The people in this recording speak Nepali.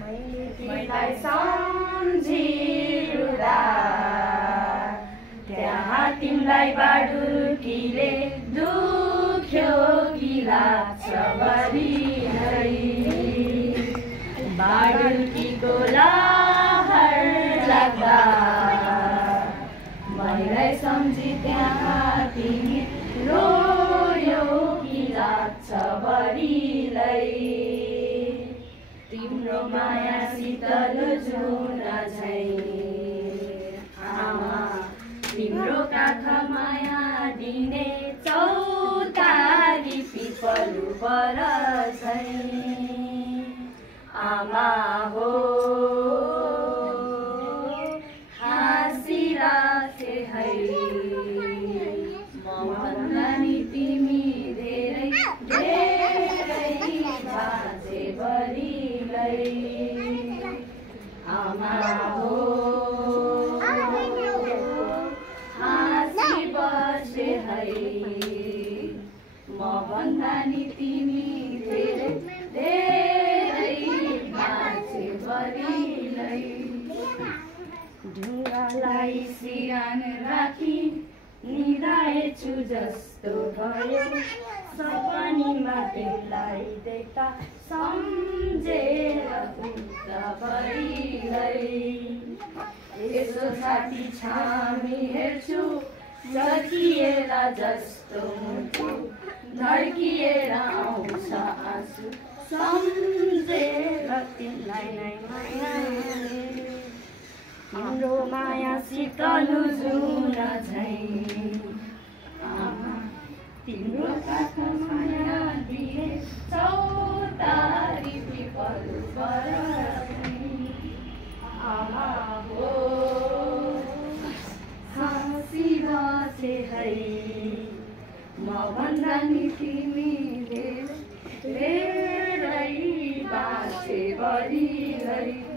मैले तिमीलाई सम्झिरुदा त्यहाँ तिमीलाई बाडुकीले दुख्यो कि लाग्छ बरिलै बाडुकीको लहर लाग्दा मलाई सम्झी त्यहाँ तिमी रोयो कि लाग्छ बरिलै तिम्रो माया शीतल जुन झै आमा तिम्रो काख माया दिने चौतारी पिपलु पर झै आमा हो हाँसिराखे है म भन्दा नि तिमी धेरै धेरै बाँचे बरिलै आमा हो हाँसी बसे है म भन्दा नि तिमी धेरै धेरै बाँचे बरिलै ढुङ्गालाई सिरान राखी निधाएछु जस्तो भयो सपनीमा तिमीलाई देख्दा सम्झेर उता बरिलै यसो छाती छामी हेर्छु जर्किएर जस्तो मुटु धड्किएर आउँछ आँसु सम्झेर तिमीलाई नै माया तिम्रो माया शीतल जुन झै आमा तिम्रो काख माया दिए चौतारी पिपलु पर आमा हो हाँसी बसे है म भन्दा नि तिमी धेरै बाँचे बरिलै